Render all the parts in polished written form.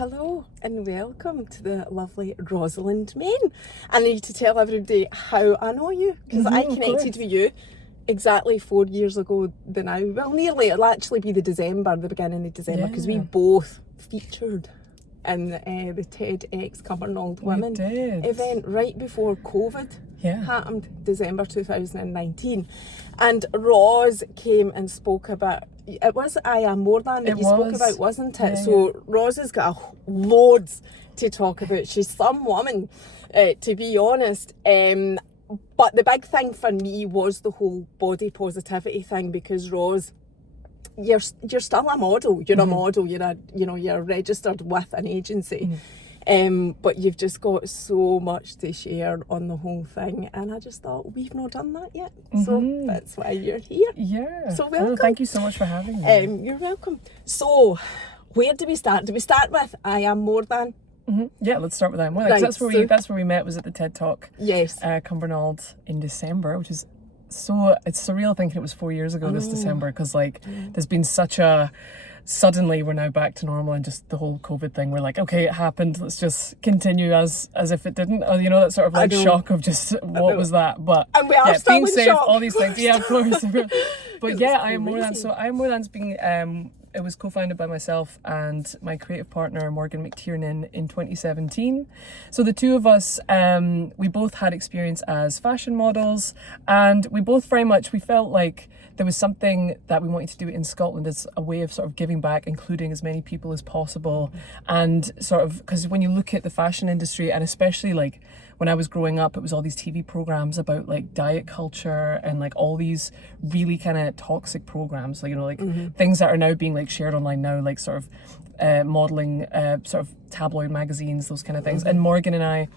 Hello and welcome to the lovely Rosalind men. I need to tell everybody how I know you, because I connected with you exactly 4 years ago the now. Well, nearly. It'll actually be the beginning of December, because we both featured in the TEDx Cumbernauld Women event right before COVID happened, December 2019. And Ros came and spoke about, it was I Am More Than that you spoke about, wasn't it? So Ros has got loads to talk about. She's some woman, to be honest. But the big thing for me was the whole body positivity thing, because Ros, you're still a model. You're a model. You're registered with an agency. But you've just got so much to share on the whole thing, and I just thought, we've not done that yet, so that's why you're here. So welcome. Thank you so much for having me. You're welcome. So where do we start? Do we start with I Am More Than? Yeah, let's start with I Am More Than. Right, that's where we met, was at the TED Talk. Yes. Cumbernauld in December, which is it's surreal thinking it was 4 years ago this December, because there's been such a, suddenly we're now back to normal, and just the whole COVID thing, we're like, okay, it happened, let's just continue as if it didn't. That sort of like shock of just what was that, but and we are still being in safe, shock. all these things, of course. But I Am More Than. So I Am More Than's being it was co-founded by myself and my creative partner Morgan McTiernan in 2017. So the two of us, we both had experience as fashion models, and we both we felt like there was something that we wanted to do in Scotland as a way of sort of giving back, including as many people as possible. And sort of, because when you look at the fashion industry, and especially like when I was growing up, it was all these TV programs about like diet culture and like all these really kind of toxic programs, things that are now being like shared online now, like sort of modeling, sort of tabloid magazines, those kind of things. And Morgan and I,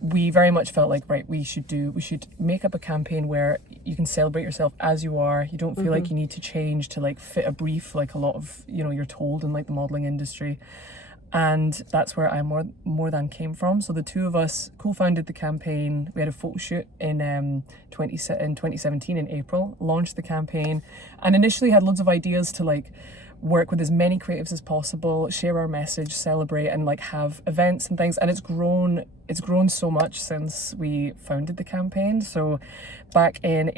we very much felt like, right, we should make up a campaign where you can celebrate yourself as you are. You don't feel like you need to change to like fit a brief, like a lot of, you're told in like the modeling industry. And that's where I Am More Than came from. So the two of us co-founded the campaign. We had a photo shoot in 2017 in April, launched the campaign, and initially had loads of ideas to like work with as many creatives as possible, share our message, celebrate, and like have events and things. And it's grown so much since we founded the campaign. So back in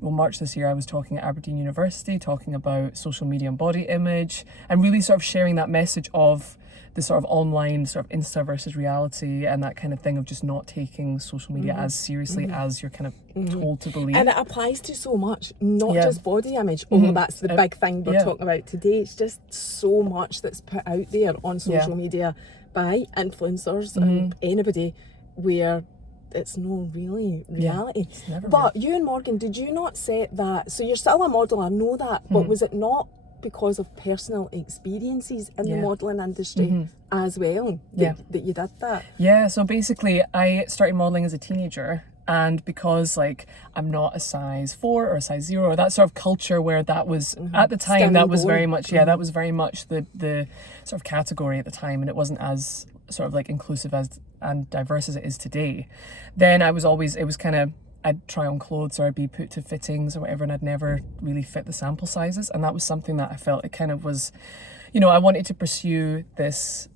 March this year, I was talking at Aberdeen University, talking about social media and body image, and really sort of sharing that message of the sort of online sort of Insta versus reality, and that kind of thing of just not taking social media as seriously as you're kind of told to believe. And it applies to so much, not just body image, although that's the big thing we're talking about today. It's just so much that's put out there on social media by influencers and anybody, where it's no really reality. It's never but real. You and Morgan, did you not set that? So you're still a model, I know that, but was it not because of personal experiences in the modelling industry as well that you did that? Yeah, so basically I started modelling as a teenager, and because like I'm not a size 4 or a size 0 or that sort of culture where that was at the time, that was very much that was very much the sort of category at the time, and it wasn't as sort of like inclusive as and diverse as it is today. Then it was kind of, I'd try on clothes, or I'd be put to fittings or whatever, and I'd never really fit the sample sizes. And that was something that I felt it kind of was, I wanted to pursue this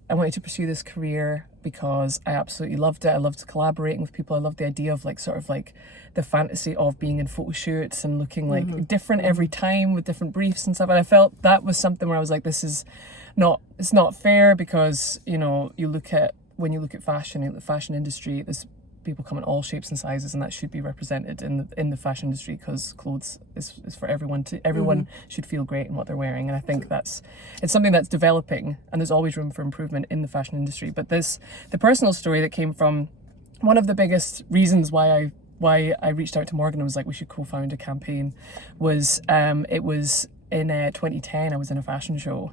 career because I absolutely loved it. I loved collaborating with people. I loved the idea of like sort of like the fantasy of being in photo shoots and looking like different every time with different briefs and stuff. And I felt that was something where I was like, it's not fair, because, when you look at fashion, the fashion industry, there's people come in all shapes and sizes, and that should be represented in the fashion industry, because clothes is for everyone. Everyone should feel great in what they're wearing, and I think it's something that's developing, and there's always room for improvement in the fashion industry. But the personal story that came from one of the biggest reasons why I reached out to Morgan and was like, we should co-found a campaign, was it was in 2010. I was in a fashion show,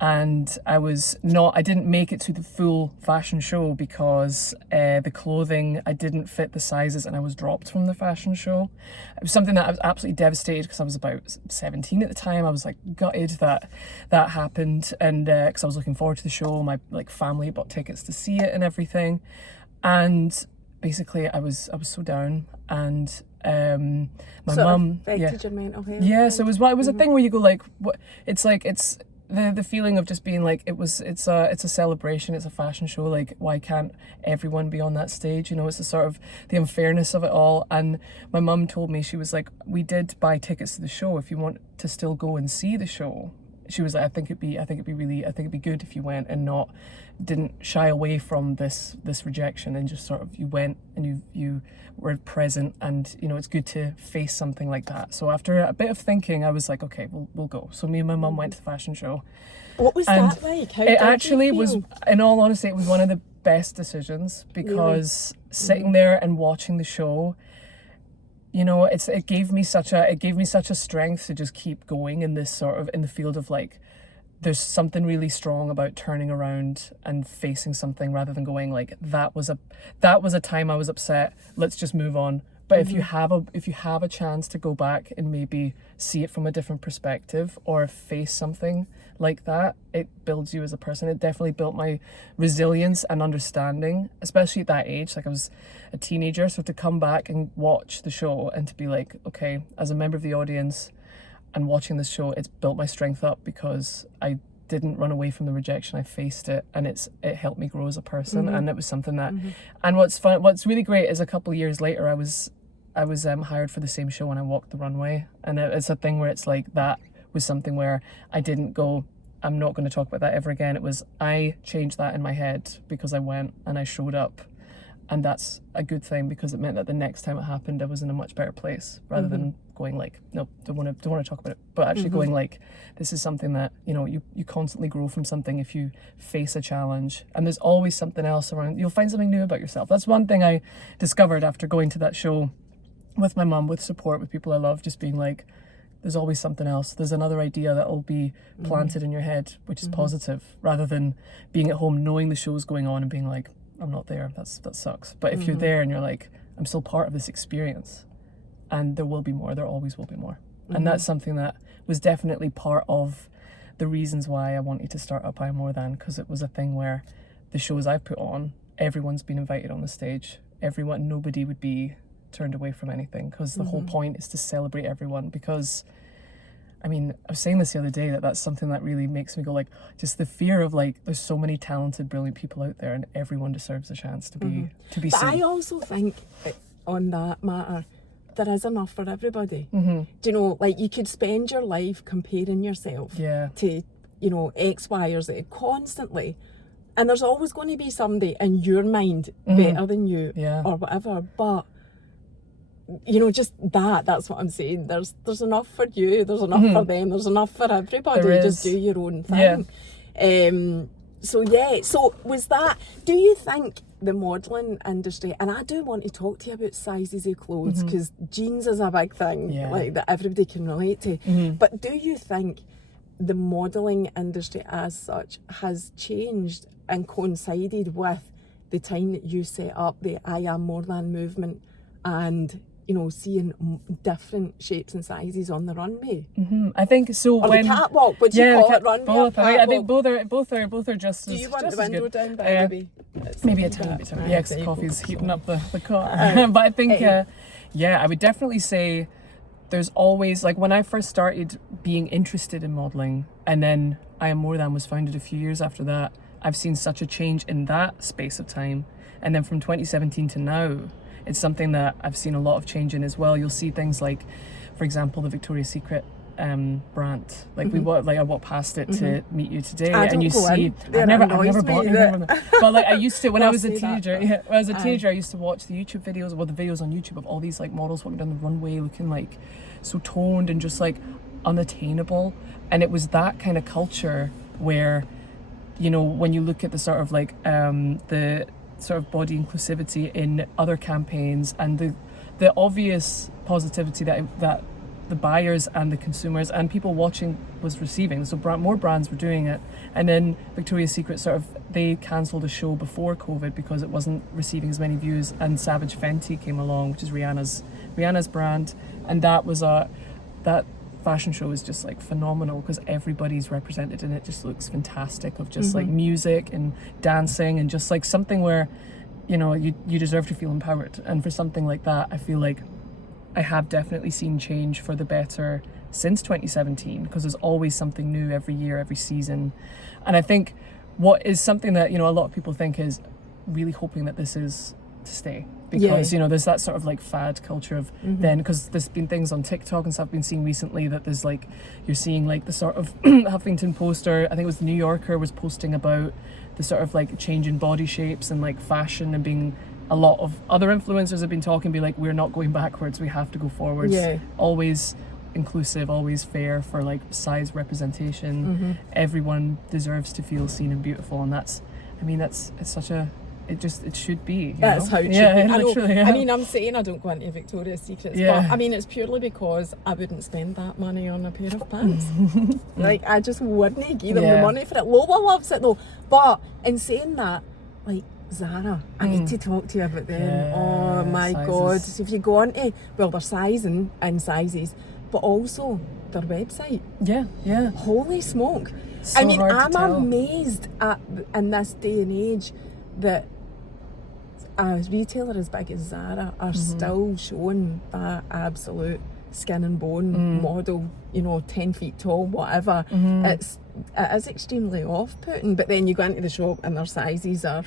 and I didn't make it to the full fashion show because the clothing, I didn't fit the sizes, and I was dropped from the fashion show. It was something that I was absolutely devastated, because I was about 17 at the time. I was like gutted that happened, and because I was looking forward to the show. My like family bought tickets to see it and everything, and basically I was so down, and my mum affected your mental health. Yeah, so it was a thing where you go like, what? It's like it's the feeling of just being like, it's a celebration, it's a fashion show, like why can't everyone be on that stage, you know? It's the sort of the unfairness of it all. And my mum told me, she was like, we did buy tickets to the show if you want to still go and see the show. She was like, I think it'd be good if you went and didn't shy away from this rejection, and just sort of you went and you were present, and you know, it's good to face something like that. So after a bit of thinking, I was like, okay, we'll go. So me and my mum went to the fashion show. What was that like? How it did actually you feel? was, in all honesty, it was one of the best decisions, because sitting there and watching the show, you know, it gave me such a strength to just keep going in this sort of, in the field of like, there's something really strong about turning around and facing something, rather than going like, that was a time I was upset, let's just move on. But if you have a chance to go back and maybe see it from a different perspective, or face something like that, it builds you as a person. It definitely built my resilience and understanding, especially at that age. Like, I was a teenager, so to come back and watch the show and to be like, okay, as a member of the audience and watching this show, it's built my strength up, because I didn't run away from the rejection, I faced it, and it helped me grow as a person. And it was something that, and what's really great is a couple of years later, I was hired for the same show and I walked the runway, and it's a thing where it's like, that was something where I didn't go, I'm not going to talk about that ever again. It was, I changed that in my head because I went and I showed up, and that's a good thing, because it meant that the next time it happened, I was in a much better place, rather than going like, nope, don't want to talk about it, but actually going like, this is something that, you know, you constantly grow from something if you face a challenge, and there's always something else around. You'll find something new about yourself. That's one thing I discovered after going to that show with my mum, with support, with people I love, just being like, there's always something else. There's another idea that will be planted in your head, which is positive, rather than being at home knowing the show's going on and being like, I'm not there, that sucks. But if you're there and you're like, I'm still part of this experience, and there will be more, there always will be more. And that's something that was definitely part of the reasons why I wanted to start Up I Am More Than, because it was a thing where the shows I've put on, everyone's been invited on the stage. Nobody would be turned away from anything, because the whole point is to celebrate everyone. Because I mean, I was saying this the other day, that's something that really makes me go like, just the fear of like, there's so many talented, brilliant people out there, and everyone deserves a chance to be But seen. I also think on that matter, there is enough for everybody. Do you know, like, you could spend your life comparing yourself to, you know, X, Y, or Z constantly, and there's always going to be somebody in your mind better than you, or whatever. But you know, just that's what I'm saying. There's enough for you, there's enough for them, there's enough for everybody. Just do your own thing. So was that, do you think the modelling industry, and I do want to talk to you about sizes of clothes, because jeans is a big thing, like, that everybody can relate to, but do you think the modelling industry as such has changed and coincided with the time that you set up the I Am More Than movement, and you know, seeing different shapes and sizes on the runway? I think so. Or when the catwalk, would you call it runway? Both. I think both are just. Do you want just the window good. down, baby? Maybe a tiny bit. Yeah, because the coffee's heating up the car. But I think, I would definitely say there's always, like, when I first started being interested in modelling, and then I Am More Than was founded a few years after that, I've seen such a change in that space of time. And then from 2017 to now, it's something that I've seen a lot of change in as well. You'll see things like, for example, the Victoria's Secret brand. Like, I walked past it to meet you today, and you see, I've never bought anything from them. But like, I used to, when I was a teenager, I used to watch the YouTube videos, the videos on YouTube of all these like models walking down the runway looking like so toned and just like unattainable. And it was that kind of culture where, you know, when you look at the sort of like the sort of body inclusivity in other campaigns, and the obvious positivity that the buyers and the consumers and people watching was receiving. So more brands were doing it. And then Victoria's Secret they cancelled a show before COVID because it wasn't receiving as many views, and Savage Fenty came along, which is Rihanna's brand, and that fashion show is just like phenomenal, because everybody's represented in it. Just looks fantastic, of just like music and dancing, and just like something where, you know, you deserve to feel empowered. And for something like that, I feel like I have definitely seen change for the better since 2017, because there's always something new every year, every season. And I think what is something that, you know, a lot of people think is really hoping that this is to stay. Because, you know, there's that sort of like fad culture of then, because there's been things on TikTok and stuff I've been seeing recently that there's like, you're seeing like the sort of Huffington Poster, I think it was the New Yorker, was posting about the sort of like change in body shapes and like fashion, and being a lot of other influencers have been talking, be like, we're not going backwards, we have to go forwards. Always inclusive, always fair for like size representation. Everyone deserves to feel seen and beautiful, and that's, I mean, it's such a, it should be. That's how it should be. I know. I mean, I'm saying I don't go into Victoria's Secrets, but I mean, it's purely because I wouldn't spend that money on a pair of pants. Like, I just wouldn't give them the money for it. Lola loves it though. But in saying that, like Zara, I need to talk to you about them. Oh my sizes. God. So if you go on to, well, their sizing and sizes, but also their website. Holy smoke. So I mean, hard to I'm tell. amazed at, in this day and age, that a retailer as big as Zara are still showing that absolute skin and bone model, you know, 10 feet tall, whatever. It is extremely off-putting, but then you go into the shop and their sizes are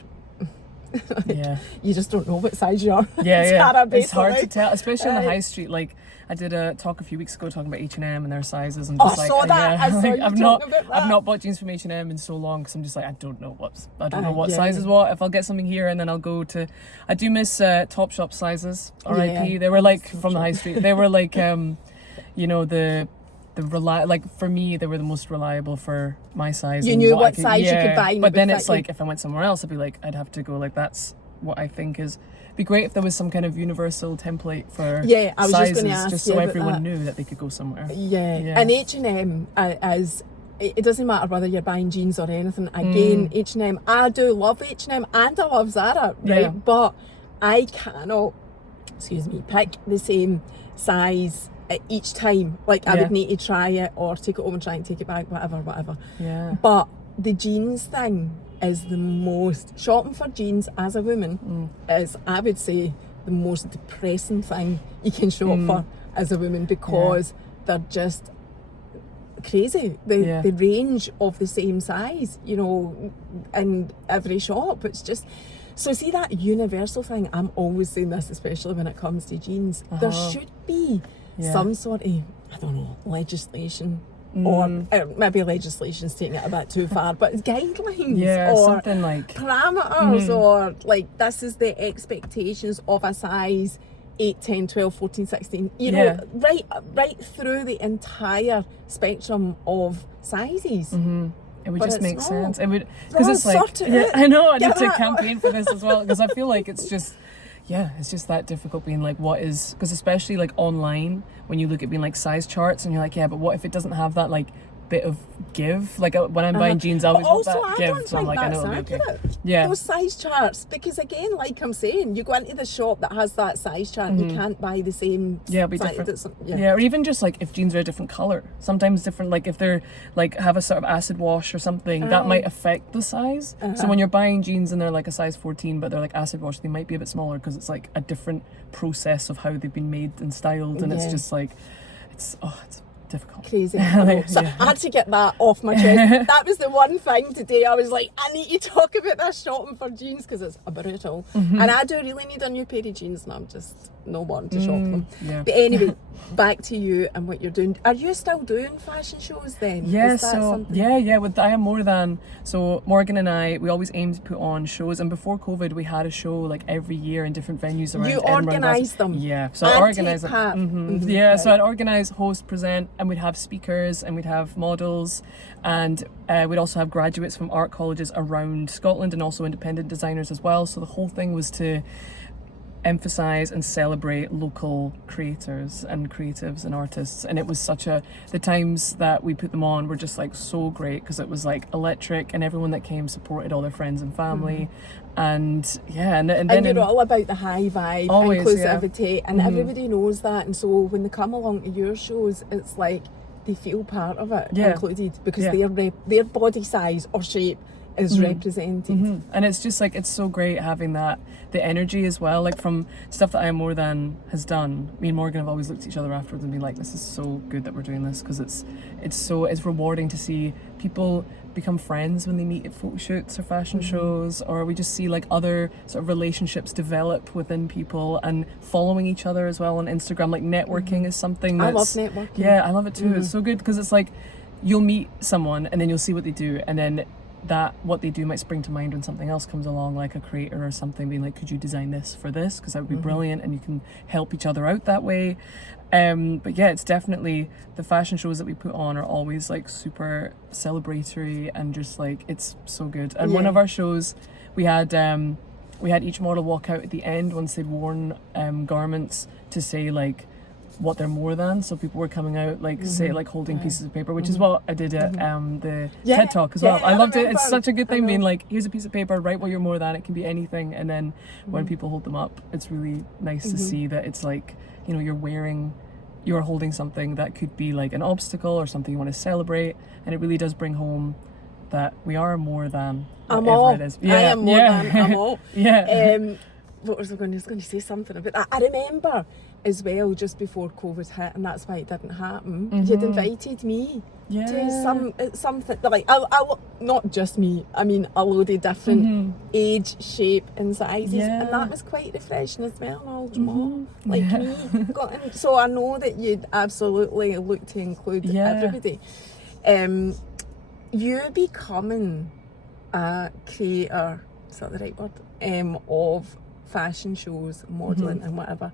like, you just don't know what size you are. Zara, it's hard to tell, especially on the high street. Like, I did a talk a few weeks ago talking about H&M and their sizes, and just I saw that. I saw you I've talking not bought jeans from H&M in so long, because I'm just like, I don't know what size is what. If I'll get something here and then I'll go to, I do miss Topshop sizes, RIP. They were like from the high street. They were like you know, like for me, they were the most reliable for my size. You knew what size you could buy. But then it's like, if I went somewhere else, I'd be like, I'd have to go like, that's what I think is. Be great if there was some kind of universal template for I was sizes, just going to ask just you so about everyone that. knew that they could go somewhere. And H&M is, it doesn't matter whether you're buying jeans or anything. Again, H&M, I do love H&M and I love Zara, right? But I cannot, pick the same size each time. Like, I would need to try it or take it home and try and take it back, whatever. But the jeans thing is the most, shopping for jeans as a woman is, I would say, the most depressing thing you can shop for as a woman, because they're just crazy. The range of the same size, you know, in every shop. It's just, so see that universal thing, I'm always saying this, especially when it comes to jeans, there should be some sort of, I don't know, legislation, or maybe legislation's taking it a bit too far, but guidelines or something like parameters, or like, this is the expectations of a size 8, 10, 12, 14, 16, you know, right through the entire spectrum of sizes. It would But just it's make not. sense. It would, because it's like, I know, I need to campaign for this as well, because I feel like it's just, it's just that difficult being like, what is, because especially like online, when you look at being like size charts and you're like, but what if it doesn't have that like bit of give? Like when I'm buying jeans, I always want that give, so I'm like, I know it'll be okay. Those size charts, because again, like I'm saying, you go into the shop that has that size chart, you can't buy the same it'll be size. different. Or even just like if jeans are a different colour, sometimes different, like if they're like have a sort of acid wash or something, that might affect the size. So when you're buying jeans and they're like a size 14 but they're like acid wash, they might be a bit smaller because it's like a different process of how they've been made and styled, and it's just like, it's difficult. Crazy. So I had to get that off my chest. That was the one thing today. I was like, I need to talk about this shopping for jeans, because it's brutal. And I do really need a new pair of jeans, and I'm just no one to shop them. But anyway, back to you and what you're doing. Are you still doing fashion shows then? With I Am More Than, so Morgan and I, we always aim to put on shows, and before COVID we had a show like every year in different venues around You Edinburgh. organised them? So I organised them. So I'd organise, host, present, and we'd have speakers and we'd have models, and we'd also have graduates from art colleges around Scotland, and also independent designers as well. So the whole thing was to emphasize and celebrate local creators and creatives and artists, and it was the times that we put them on were just like so great, because it was like electric, and everyone that came supported all their friends and family. And then you're all about the high vibe, always, inclusivity, and everybody knows that, and so when they come along to your shows, it's like they feel part of it, included, because their body size or shape is represented. And it's just like, it's so great having that, the energy as well, like from stuff that I Am More Than has done. Me and Morgan have always looked at each other afterwards and been like, this is so good that we're doing this, because it's rewarding to see people become friends when they meet at photo shoots or fashion shows, or we just see like other sort of relationships develop within people, and following each other as well on Instagram. Like networking is something that's, I love networking. Yeah, I love it too. It's so good, because it's like you'll meet someone and then you'll see what they do, and then that what they do might spring to mind when something else comes along, like a creator or something, being like, could you design this for this, because that would be brilliant, and you can help each other out that way. But yeah, it's definitely, the fashion shows that we put on are always like super celebratory, and just like, it's so good. And one of our shows, we had each model walk out at the end once they'd worn garments to say like what they're more than. So people were coming out like say like holding pieces of paper, which is what I did at the TED Talk as well. I loved it. It's such a good thing, being like, here's a piece of paper, write what you're more than. It can be anything, and then when people hold them up, it's really nice to see that it's like, you know, you're holding something that could be like an obstacle or something you want to celebrate, and it really does bring home that we are more than whatever it is. I am more than I'm all. What was I going to say something about that? I remember as well, just before COVID hit, and that's why it didn't happen, you'd invited me to something like, I not just me, I mean a load of different age, shape and sizes, and that was quite refreshing as well. All more like me got in. So I know that you'd absolutely look to include everybody. You becoming a creator, is that the right word, of fashion shows, modelling and whatever,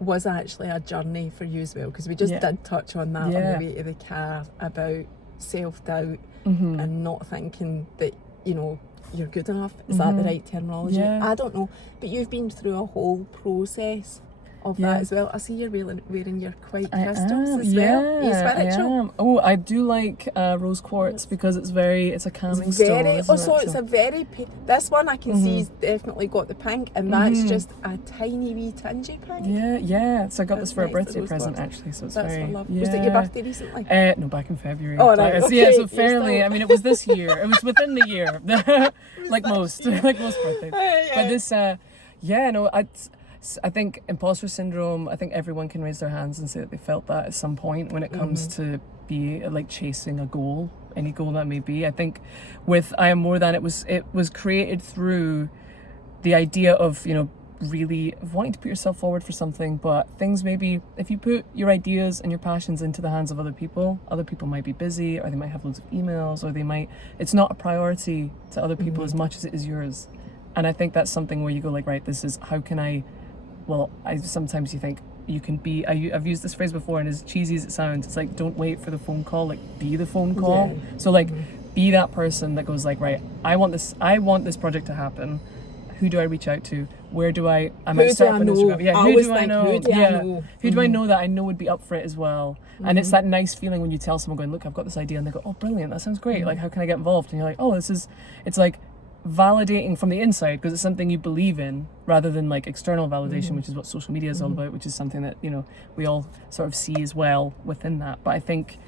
was actually a journey for you as well, because we just did touch on that on the way to the car about self-doubt and not thinking that, you know, you're good enough. Is that the right terminology? I don't know, but you've been through a whole process of that as well. I see you're wearing your white crystals as well. Are you spiritual? I am. Oh, I do like rose quartz, because it's a calming stone. It's a very this one I can see is definitely got the pink, and that's just a tiny wee tingy pink. So I got this for a birthday present actually, so it's very was it your birthday recently? No, back in February. Oh right, okay. So fairly, I mean, it was this year. It was within the year. like most birthdays. But this I think imposter syndrome, I think everyone can raise their hands and say that they felt that at some point when it comes to be like chasing a goal, any goal that may be. I think with I Am More Than, it was created through the idea of, you know, really wanting to put yourself forward for something, but things maybe, if you put your ideas and your passions into the hands of other people might be busy, or they might have loads of emails, or it's not a priority to other people as much as it is yours. And I think that's something where you go like, right, this is, how can sometimes you think you can be, I've used this phrase before, and as cheesy as it sounds, it's like, don't wait for the phone call, like be the phone call. So like be that person that goes like, right, I want this project to happen. Who do I reach out to? Where do I might start up on Instagram. Who do I know? Who do I know that I know would be up for it as well? And it's that nice feeling when you tell someone going, look, I've got this idea, and they go, oh brilliant, that sounds great, like how can I get involved? And you're like, oh, it's like validating from the inside, because it's something you believe in, rather than like external validation, which is what social media is all about, which is something that, you know, we all sort of see as well within that. But I think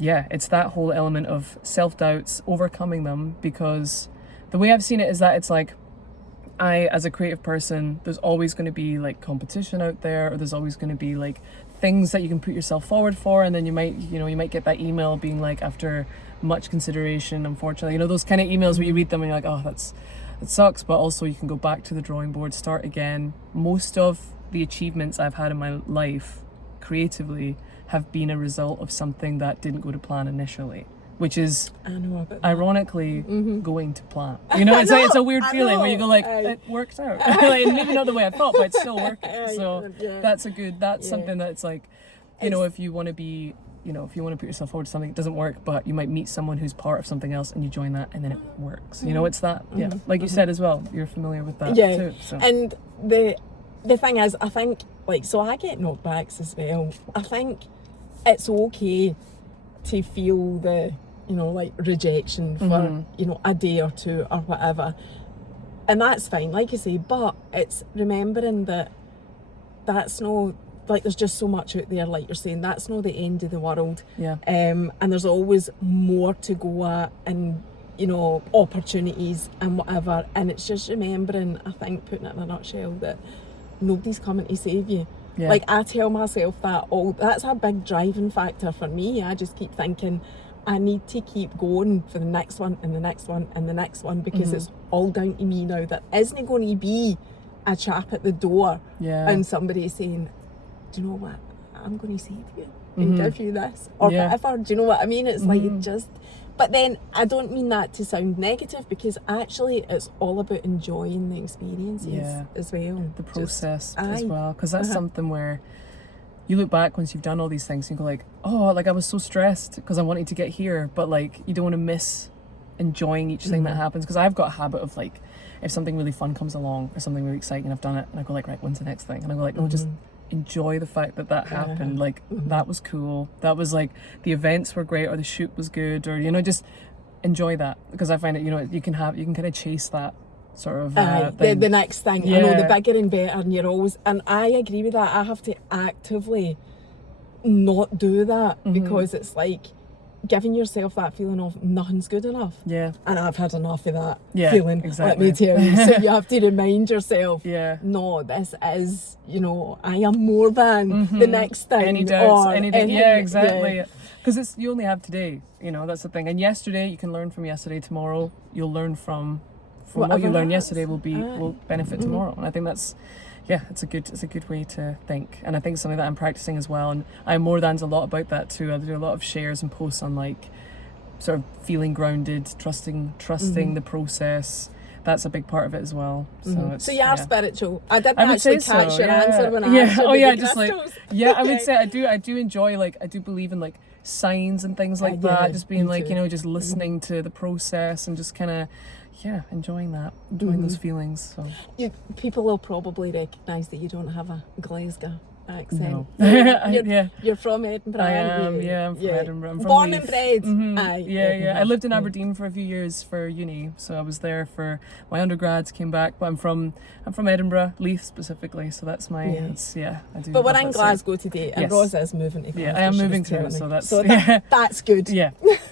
it's that whole element of self-doubts, overcoming them, because the way I've seen it is that it's like, as a creative person, there's always going to be like competition out there, or there's always going to be like things that you can put yourself forward for, and then you might get that email being like, after much consideration, unfortunately, you know, those kind of emails where you read them and you're like, oh, that sucks, but also you can go back to the drawing board, start again. Most of the achievements I've had in my life creatively have been a result of something that didn't go to plan initially, which is ironically going to plan. You know, it's a weird feeling where you go like, it worked out. Like, maybe not the way I thought, but it's still working. So that's something that's like, you know, if you want to be, you know, if you want to put yourself forward to something, it doesn't work, but you might meet someone who's part of something else and you join that and then it works. You know, it's that, like you said as well, you're familiar with that too. So. And the thing is, I think, like, so I get knockbacks as well. I think it's okay to feel the, you know, like rejection for, you know, a day or two or whatever. And that's fine, like you say, but it's remembering that that's no, like, there's just so much out there, like you're saying, that's not the end of the world. And there's always more to go at, and you know, opportunities and whatever. And it's just remembering, I think, putting it in a nutshell, that nobody's coming to save you. Yeah. Like, I tell myself that that's a big driving factor for me. I just keep thinking, I need to keep going for the next one and the next one and the next one, because it's all down to me now. There isn't going to be a chap at the door and somebody saying, do you know what, I'm going to save you and give you this or whatever. Do you know what I mean? It's like, just, but then I don't mean that to sound negative, because actually it's all about enjoying the experiences as well. The process as well, because that's something where you look back once you've done all these things and you go like, oh, like I was so stressed because I wanted to get here, but like you don't want to miss enjoying each thing that happens. Because I've got a habit of like, if something really fun comes along or something really exciting, I've done it, and I go like, right, when's the next thing? And I go like, no, just enjoy the fact that happened. Like that was cool, that was like, the events were great, or the shoot was good, or, you know, just enjoy that. Because I find it, you know, you can kind of chase that sort of thing. The next thing, I know, the bigger and better, and you're always, and I agree with that. I have to actively not do that, because it's like giving yourself that feeling of nothing's good enough. And I've had enough of that feeling, let me tell you. So you have to remind yourself, no, this is, you know, I am more than the next thing. Any doubts, anything. Exactly. Because you only have today, you know, that's the thing. And yesterday, you can learn from yesterday. Tomorrow, you'll learn from what you learned yesterday will benefit tomorrow. And I think that's, it's a good way to think. And I think it's something that I'm practicing as well. And I more than's a lot about that too. I do a lot of shares and posts on like sort of feeling grounded, trusting the process. That's a big part of it as well. So you are spiritual. I didn't actually catch your answer when I asked you. I would say I do enjoy, like, I do believe in like signs and things like that. Just being like, you know, just listening to the process and just kind of enjoying those feelings. So people will probably recognise that you don't have a Glasgow accent. No. You're from Edinburgh. I am. I'm from Edinburgh. I'm from born Leith. and bred. I lived in Aberdeen for a few years for uni, so I was there for my undergrads. Came back, but I'm from Edinburgh, Leith specifically. So that's my I do. But we're in Glasgow today, and Ros is moving to Glasgow. I am moving to it, so that's that's good.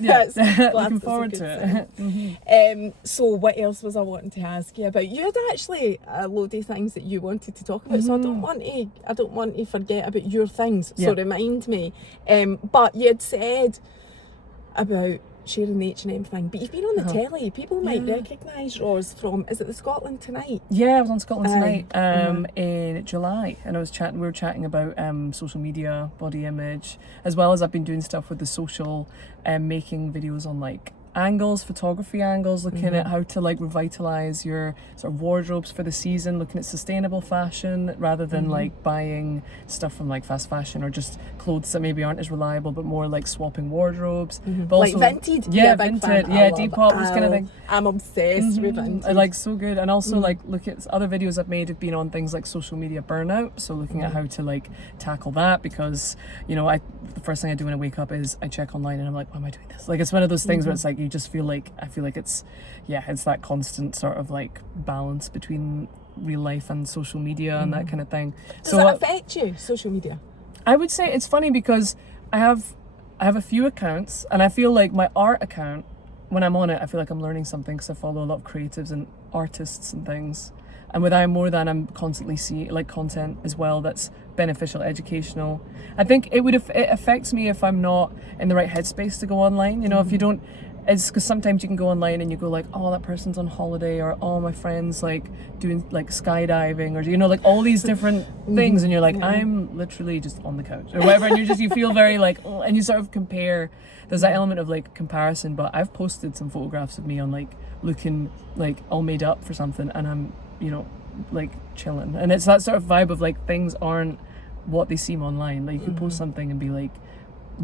That's looking forward to it. So what else was I wanting to ask you about? You had actually a load of things that you wanted to talk about, so I don't want to forget about your things. So remind me. But you had said about sharing the H&M thing, but you've been on the telly. People might recognise Ros from, is it the Scotland Tonight? I was on Scotland Tonight in July, and we were chatting about social media, body image, as well as I've been doing stuff with the social making videos on like angles, photography angles, looking at how to like revitalize your sort of wardrobes for the season, looking at sustainable fashion rather than like buying stuff from like fast fashion or just clothes that maybe aren't as reliable, but more like swapping wardrobes. But like also, Vinted? Vinted, Depop, this kind of thing. I'm obsessed with Vinted. I like, so good. And also like look at other videos I've made have been on things like social media burnout, so looking at how to like tackle that, because, you know, the first thing I do when I wake up is I check online and I'm like, why am I doing this? Like, it's one of those things where it's like, you just feel like, I feel like it's that constant sort of like balance between real life and social media and that kind of thing. Does that affect you, social media? I would say it's funny because I have a few accounts, and I feel like my art account, when I'm on it, I feel like I'm learning something because I follow a lot of creatives and artists and things. And with I'm constantly seeing like content as well that's beneficial, educational. I think it affects me if I'm not in the right headspace to go online. You know, if you don't, it's because sometimes you can go online and you go like, oh, that person's on holiday, or oh, my friend's like doing like skydiving, or, you know, like all these different things, and you're like, I'm literally just on the couch or whatever, and you feel very like, oh, and you sort of compare. There's that element of like comparison. But I've posted some photographs of me on like looking like all made up for something, and I'm, you know, like chilling, and it's that sort of vibe of like things aren't what they seem online. Like you could post something and be like,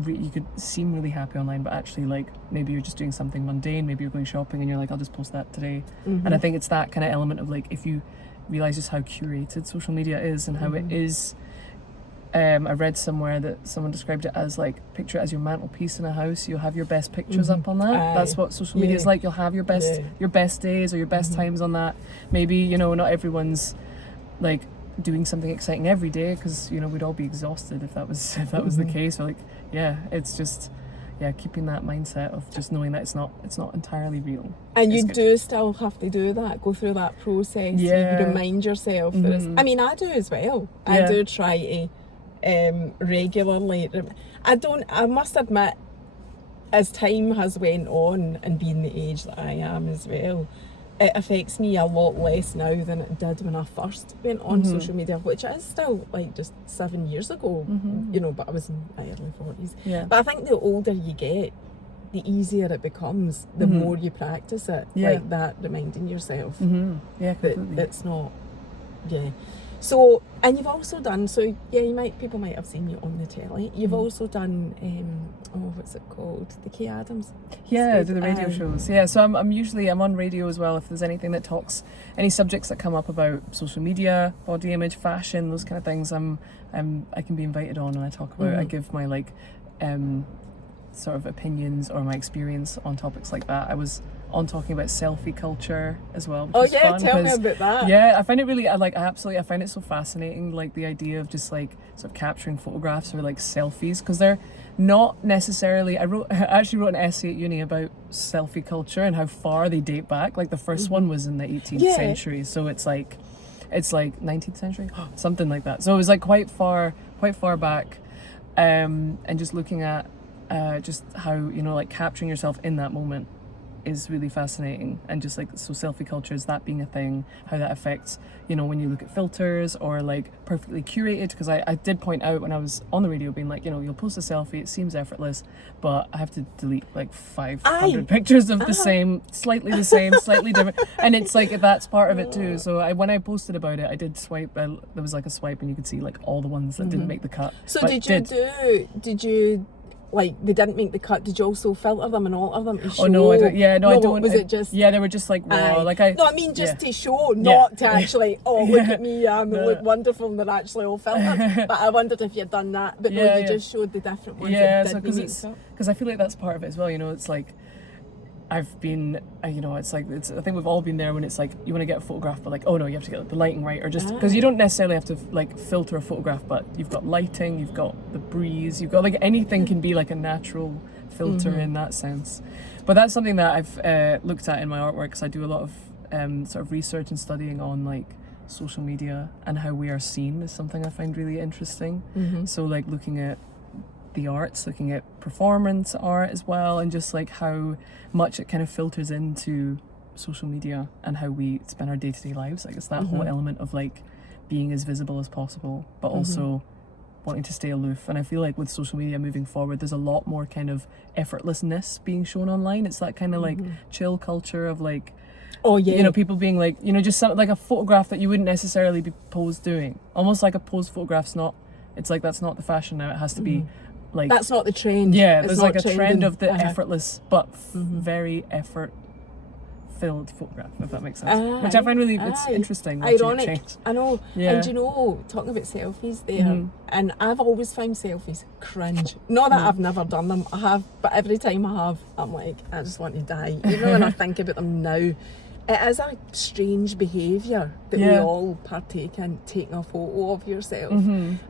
you could seem really happy online, but actually like maybe you're just doing something mundane, maybe you're going shopping and you're like, I'll just post that today. And I think it's that kind of element of like, if you realize just how curated social media is and how it is, I read somewhere that someone described it as like, picture it as your mantelpiece in a house. You'll have your best pictures up on that. That's what social media is like. You'll have your best days or your best times on that. Maybe, you know, not everyone's like doing something exciting every day, because, you know, we'd all be exhausted if that was the case. Or like, it's just, keeping that mindset of just knowing that it's not entirely real. And you do still have to do that, go through that process. Yeah. You remind yourself that it's, I mean, I do as well. I do try to regularly. I must admit, as time has went on and being the age that I am as well, it affects me a lot less now than it did when I first went on social media, which is still like just 7 years ago, you know, but I was in my early 40s. Yeah. But I think the older you get, the easier it becomes, the more you practice it. Like that, reminding yourself Yeah, completely. that it's not, So, and you've also done, people might have seen you on the telly. You've also done, what's it called? The Kay Adams. Yeah, do the radio shows. Yeah, so I'm usually on radio as well. If there's anything that talks, any subjects that come up about social media, body image, fashion, those kind of things, I can be invited on and I talk about. I give my sort of opinions or my experience on topics like that. I was on talking about selfie culture as well, which is fun, tell me about that. Yeah, I find it really, I find it so fascinating, like the idea of just like sort of capturing photographs or like selfies, because they're not necessarily, I actually wrote an essay at uni about selfie culture and how far they date back. Like the first one was in the 18th century, so it's like 19th century, something like that. So it was like quite far back, and just looking at just how, you know, like capturing yourself in that moment is really fascinating. And just like, so selfie culture, is that being a thing, how that affects, you know, when you look at filters or like perfectly curated, because I did point out when I was on the radio being like, you know, you'll post a selfie, it seems effortless, but I have to delete like 500 pictures of the same, slightly different, and it's like that's part of it too. So when I posted about it, I did swipe, there was like a swipe and you could see like all the ones that didn't make the cut. So did you like, they didn't make the cut, did you also filter them and alter them to show? Oh no, I don't. Yeah, no, I don't. Was it just? Yeah, they were just like raw. No, I mean just to show, not to actually. Oh, look at me! Look wonderful, and they're actually all filtered. But I wondered if you'd done that. But no, you just showed the different ones. Yeah, so because I feel like that's part of it as well. You know, it's like I've been, you know, it's like, I think we've all been there when it's like you want to get a photograph, but like, oh no, you have to get the lighting right, or just because you don't necessarily have to like filter a photograph, but you've got lighting, you've got the breeze, you've got like anything can be like a natural filter in that sense. But that's something that I've looked at in my artwork, because I do a lot of sort of research and studying on like social media and how we are seen is something I find really interesting. So like looking at the arts, looking at performance art as well, and just like how much it kind of filters into social media and how we spend our day-to-day lives. Like it's that whole element of like being as visible as possible, but also wanting to stay aloof. And I feel like with social media moving forward, there's a lot more kind of effortlessness being shown online. It's that kind of like chill culture of like, you know, people being like, you know, just like a photograph that you wouldn't necessarily be posed doing, almost like a posed photograph's not, it's like that's not the fashion now, it has to be like, that's not the trend. Yeah, there's like a trend of the effortless but very effort filled photograph, if that makes sense. Which I find really it's interesting. Ironic. I know. And you know, talking about selfies there, and I've always found selfies cringe. Not that I've never done them, I have, but every time I have, I'm like, I just want to die. Even when I think about them now, it is a strange behaviour that we all partake in, taking a photo of yourself.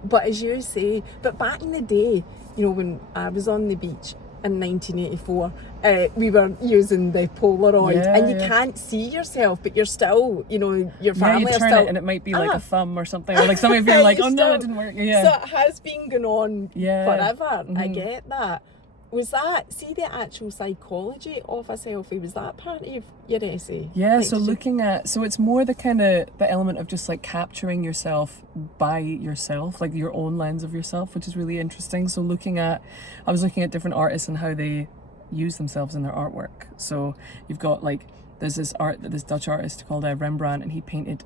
But as you say, but back in the day, you know, when I was on the beach in 1984, we were using the Polaroid, and you can't see yourself, but you're still, you know, your family you are turn still, it and it might be like a thumb or something, or like some of you are like, oh no, it didn't work. So it has been going on forever. I get that. Was that, see the actual psychology of a selfie, was that part of your essay? Yeah, like, so looking at, so it's more the kind of, the element of just like capturing yourself by yourself, like your own lens of yourself, which is really interesting. So I was looking at different artists and how they use themselves in their artwork. So you've got like, there's this Dutch artist called Rembrandt, and he painted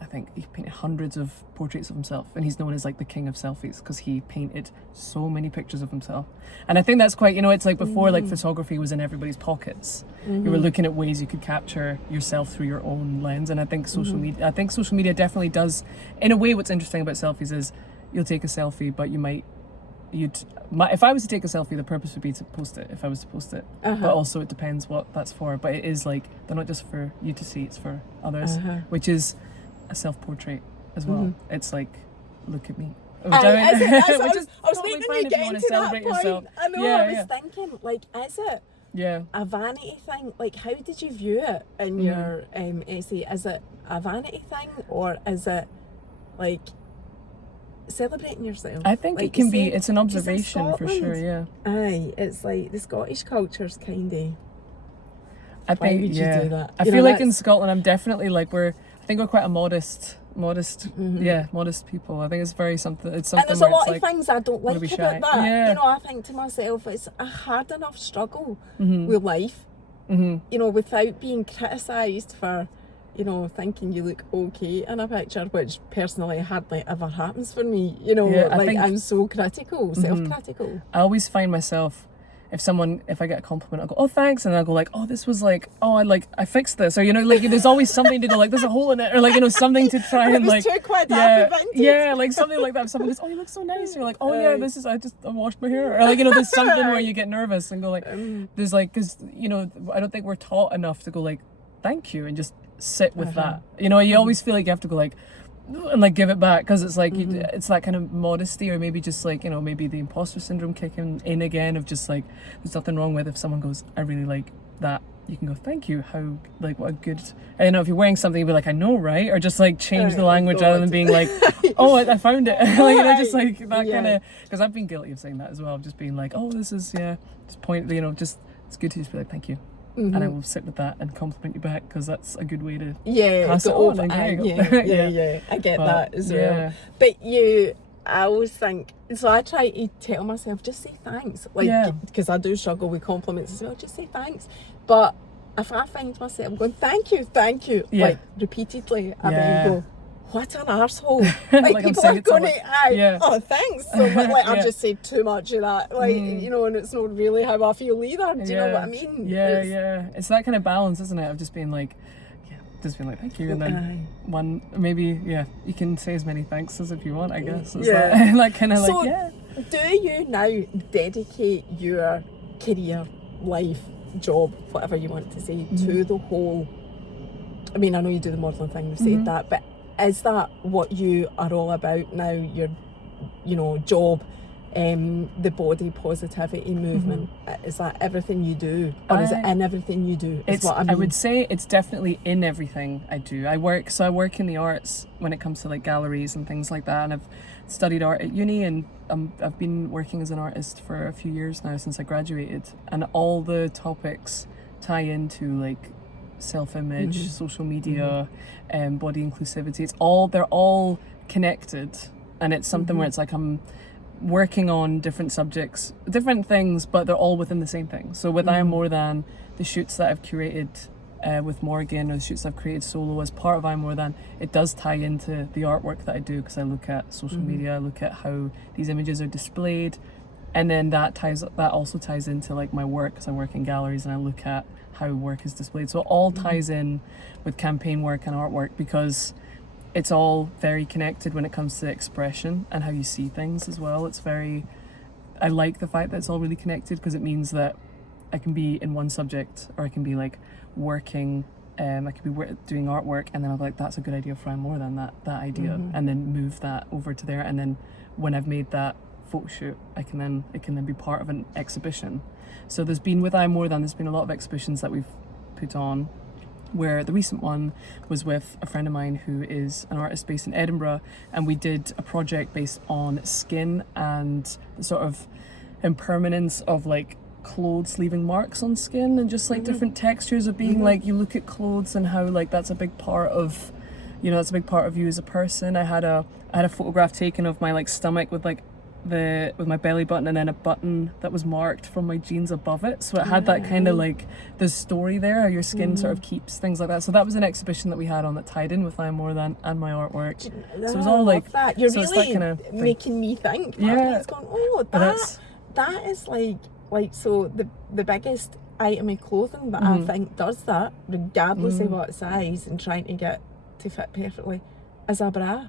hundreds of portraits of himself, and he's known as like the king of selfies because he painted so many pictures of himself. And I think that's quite, you know, it's like before like photography was in everybody's pockets. You were looking at ways you could capture yourself through your own lens. And I think social media definitely does, in a way. What's interesting about selfies is you'll take a selfie, but if I was to take a selfie, the purpose would be to post it, if I was to post it. But also it depends what that's for. But it is like, they're not just for you to see, it's for others, which is a self-portrait as well. It's like, look at me. Aye, is it? That's what Which is I was totally waiting fine you if you getting want to to that celebrate point. yourself. I know, Yeah, I was yeah. thinking, like, is it Yeah. a vanity thing? Like, how did you view it in your essay? Is it a vanity thing, or is it, like, celebrating yourself? I think like it can you be, said, it's an 'cause in observation for sure, Scotland, yeah. Aye, it's like the Scottish culture's kind of... I think, would you yeah. do that? I You feel know, like in that's- Scotland, I'm definitely like, I think we're quite a modest people. I think it's very something, it's And something there's a where lot it's of like, things I don't wanna like be about shy. that. Yeah. You know, I think to myself, it's a hard enough struggle with life, you know, without being criticised for, you know, thinking you look okay in a picture, which personally hardly ever happens for me. You know, Yeah, I like think- I'm so critical, self-critical. I always find myself, if I get a compliment, I'll go, oh, thanks. And then I'll go like, oh, this was like, oh, I fixed this. Or, you know, like there's always something to go like, there's a hole in it. Or like, you know, something to try It and was like, £2 yeah, off of Vinted. yeah, like something like that. If someone goes, oh, you look so nice. You're like, oh yeah, I washed my hair. Or like, you know, there's something where you get nervous and go like, there's like, cause you know, I don't think we're taught enough to go like, thank you, and just sit with that. You know, you always feel like you have to go like, and like give it back, because it's like it's that kind of modesty, or maybe just like, you know, maybe the imposter syndrome kicking in again, of just like, there's nothing wrong with if someone goes, I really like that, you can go, thank you, how, like, what a good, I don't know, if you're wearing something you'd be like, I know, right? Or just like change the language rather than being like, oh, I found it. Like, you know, just like that kind of, because I've been guilty of saying that as well, of just being like, oh, this is, just point, you know, just, it's good to just be like, thank you. And I will sit with that and compliment you back, because that's a good way to pass it on. Like, there you go. Yeah, I get that as well. Yeah. But I always think, so I try to tell myself, just say thanks, like, because I do struggle with compliments as well, just say thanks. But if I find myself going, thank you, like repeatedly, I then go, what an arsehole. Like people are going to, oh, thanks. So like I've just said too much of that, like, you know, and it's not really how I feel either. Do you know what I mean? Yeah. It's that kind of balance, isn't it? Of just being like, just being like, thank you. And then one, maybe, you can say as many thanks as if you want, I guess. It's that kind of so like, do you now dedicate your career, life, job, whatever you want to say, to the whole, I mean, I know you do the modelling thing, you've said that, but is that what you are all about now, your, you know, job, the body positivity movement? Is that everything you do, or is it in everything you do? Is what I mean. I would say it's definitely in everything I do. I work in the arts when it comes to like galleries and things like that, and I've studied art at uni, and I've been working as an artist for a few years now, since I graduated, and all the topics tie into like self-image, social media, body inclusivity. They're all connected, and it's something where it's like I'm working on different subjects, different things, but they're all within the same thing. So with I Am More Than, the shoots that I've curated with Morgan, or the shoots I've created solo as part of I Am More Than, it does tie into the artwork that I do, because I look at social media, I look at how these images are displayed, and then that also ties into like my work, because I work in galleries and I look at how work is displayed. So it all ties in with campaign work and artwork, because it's all very connected when it comes to expression and how you see things as well. I like the fact that it's all really connected, because it means that I can be in one subject, or I can be like working, I could be doing artwork, and then I'm like, that's a good idea for I'm More Than that idea, and then move that over to there, and then when I've made that photo shoot, it can then be part of an exhibition. So there's been, with I'm More Than, there's been a lot of exhibitions that we've put on, where the recent one was with a friend of mine who is an artist based in Edinburgh, and we did a project based on skin and the sort of impermanence of like clothes leaving marks on skin, and just like different textures of being like, you look at clothes and how like that's a big part of, you know, that's a big part of you as a person. I had a photograph taken of my like stomach with like with my belly button, and then a button that was marked from my jeans above it, so it had that kind of like the story there, how your skin sort of keeps things like that. So that was an exhibition that we had on that tied in with I Am More Than and my artwork. So it was all like that. You're so really it's that kind of making me think. It's going, that is like so the biggest item of clothing that I think does that, regardless of what size, and trying to get to fit perfectly, is a bra.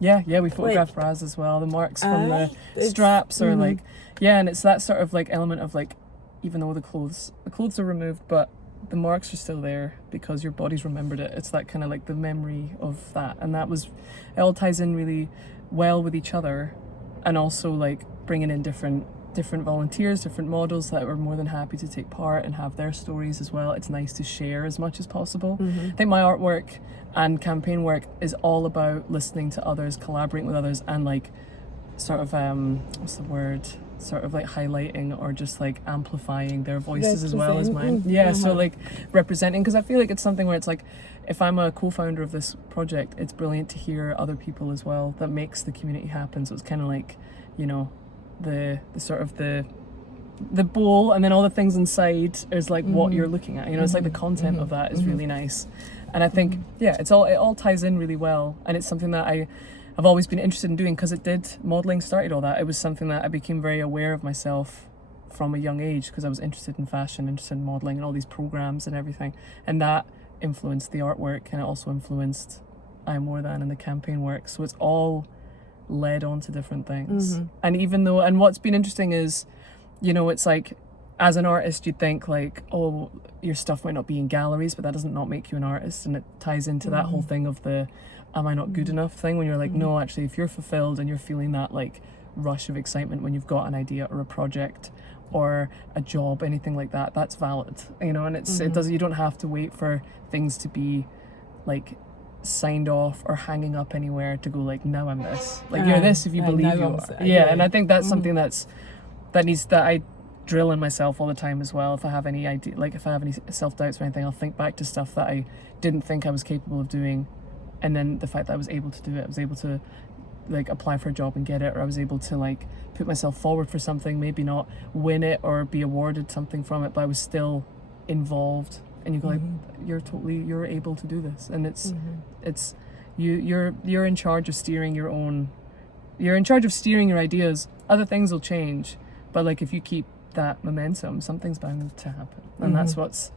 Yeah, we photographed bras as well. The marks from the straps are like, and it's that sort of like element of like, even though the clothes are removed, but the marks are still there because your body's remembered it. It's that kind of like the memory of that, and that was, it all ties in really well with each other, and also like bringing in different volunteers, different models that were more than happy to take part and have their stories as well. It's nice to share as much as possible. I think my artwork and campaign work is all about listening to others, collaborating with others, and like sort of what's the word, sort of like highlighting or just like amplifying their voices as well as mine. So like representing, because I feel like it's something where it's like, if I'm a co-founder of this project, it's brilliant to hear other people as well that makes the community happen. So it's kind of like, you know, the sort of the bowl, and then all the things inside is like what you're looking at, you know. It's like the content of that is really nice, and I think it all ties in really well, and it's something that I've always been interested in doing, because modeling started all that. It was something that I became very aware of myself from a young age, because I was interested in fashion, interested in modeling and all these programs and everything, and that influenced the artwork, and it also influenced I Am More Than and the campaign work. So it's all led on to different things. And even though, and what's been interesting is, you know, it's like, as an artist you'd think like, oh, your stuff might not be in galleries, but that doesn't not make you an artist, and it ties into that whole thing of the am I not good enough thing, when you're like, no, actually, if you're fulfilled and you're feeling that like rush of excitement when you've got an idea or a project or a job, anything like that, that's valid, you know. And it does, you don't have to wait for things to be like signed off or hanging up anywhere to go like, now I'm this, like you're this if you believe you are. And I think that's something that I drill in myself all the time as well. If I have any idea, like if I have any self-doubts or anything, I'll think back to stuff that I didn't think I was capable of doing, and then the fact that I was able to do it, I was able to like apply for a job and get it, or I was able to like put myself forward for something, maybe not win it or be awarded something from it, but I was still involved. And you go like, you're able to do this, and it's you're in charge of steering your own, you're in charge of steering your ideas. Other things will change, but like if you keep that momentum, something's bound to happen, and that's what's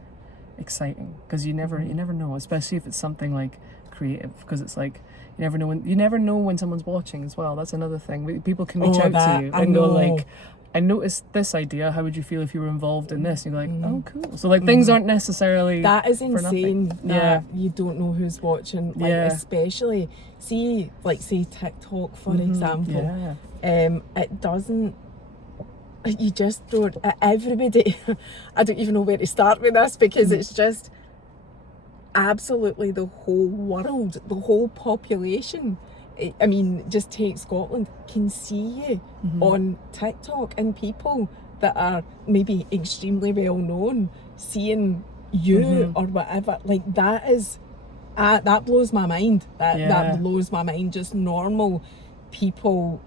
exciting, because you never know, especially if it's something like creative, because it's like you never know when someone's watching as well. That's another thing. People can reach out to you and go like, I noticed this idea, how would you feel if you were involved in this? And you're like, oh cool. So like things aren't necessarily that is insane that you don't know who's watching, like especially say TikTok for example. It doesn't, you just don't, everybody I don't even know where to start with this, because it's just absolutely the whole world, the whole population. I mean, just take Scotland, can see you on TikTok, and people that are maybe extremely well known seeing you or whatever, like that is that blows my mind. That blows my mind. Just normal people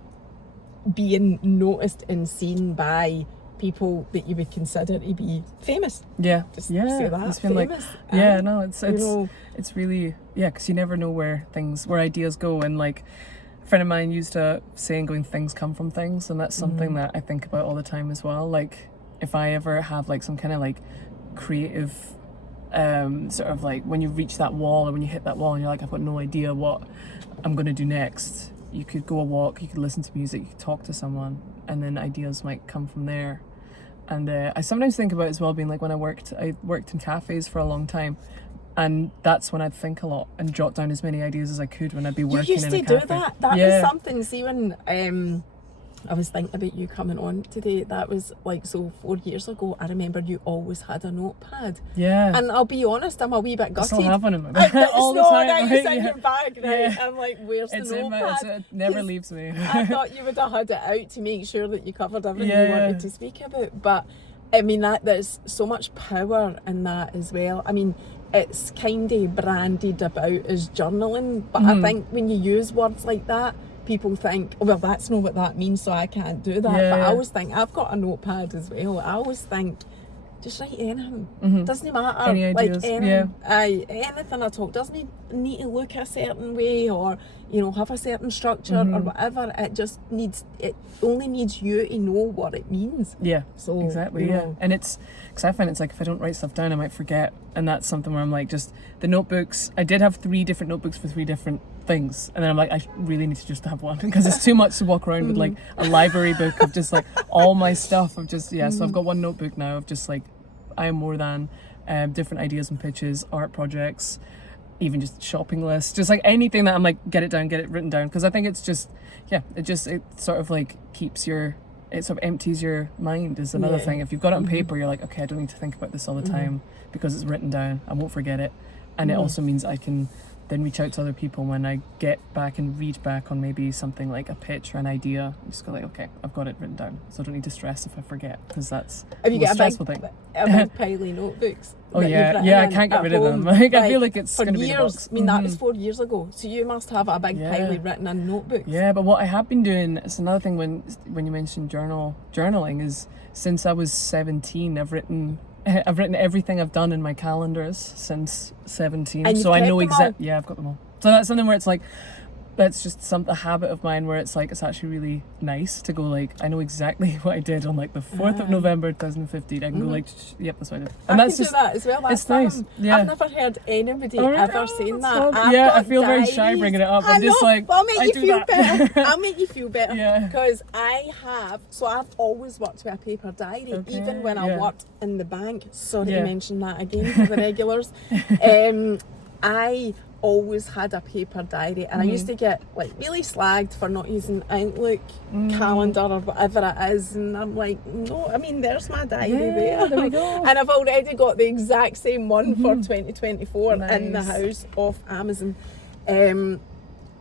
being noticed and seen by people that you would consider to be famous. Just say that, it's been famous. Like, it's really, because you never know where ideas go. And like a friend of mine used a saying going, things come from things, and that's something that I think about all the time as well. Like if I ever have like some kind of like creative sort of like, when you reach that wall, or when you hit that wall and you're like, I've got no idea what I'm going to do next, you could go a walk, you could listen to music, you could talk to someone, and then ideas might come from there. And I sometimes think about it as well, being like, when I worked in cafes for a long time, and that's when I'd think a lot and jot down as many ideas as I could when I'd be working in a cafe. You used to do that. That was something. See, when I was thinking about you coming on today, that was like, so 4 years ago, I remember you always had a notepad. And I'll be honest, I'm a wee bit gutted. I still have one in my bag all the time. Right, it's in your bag, right? I'm like, where's the notepad? It never leaves me. I thought you would have had it out to make sure that you covered everything you wanted to speak about. But I mean, there's so much power in that as well. I mean, it's kind of branded about as journaling, but I think when you use words like that, people think, oh, well, that's not what that means, so I can't do that. But I always think, I've got a notepad as well. I always think, just write anything. Doesn't matter. Any ideas? Anything at all. Doesn't need to look a certain way, or have a certain structure or whatever. It only needs you to know what it means. So exactly. And it's, because I find it's like, if I don't write stuff down, I might forget, and that's something where I'm like, just the notebooks. I did have 3 different notebooks for 3 different things, and then I'm like, I really need to just have one, because it's too much to walk around with like a library book of just like all my stuff of just so I've got one notebook now of just like I Am More Than, different ideas and pitches, art projects, even just shopping lists, just like anything that I'm like, get it down, get it written down. Because I think it's just, it sort of like keeps it sort of empties your mind is another thing. If you've got it on paper, you're like, okay, I don't need to think about this all the time because it's written down. I won't forget it. And it also means I can then reach out to other people when I get back and read back on maybe something like a pitch or an idea. I'm just go like, okay, I've got it written down, so I don't need to stress if I forget, because that's Have you the got stressful thing. a big pile of notebooks? Oh yeah, I can't get rid of them. Like, I feel like it's for going to be the years. box. I mean, that was 4 years ago, so you must have a big pile of written in notebooks. Yeah, but what I have been doing, it's another thing when you mentioned journaling, is since I was 17, I've written everything I've done in my calendars since 17. And so I know exactly. Yeah, I've got them all. So that's something where it's like, that's just a habit of mine where it's like, it's actually really nice to go like, I know exactly what I did on like the 4th of November 2015. I can go like, yep, that's what I did. And I that's can just do that as well. That's it's nice. Yeah. I've never heard anybody ever saying that. I feel very shy bringing it up. I'm just like, I'll make you feel better. Yeah. I'll make you feel better. Because I've always worked with a paper diary, even when I worked in the bank. Sorry to mention that again for the regulars. I always had a paper diary, and I used to get like really slagged for not using Outlook calendar or whatever it is, and I'm like, no, I mean, there's my diary there we go. And I've already got the exact same one for 2024 in the house off Amazon, and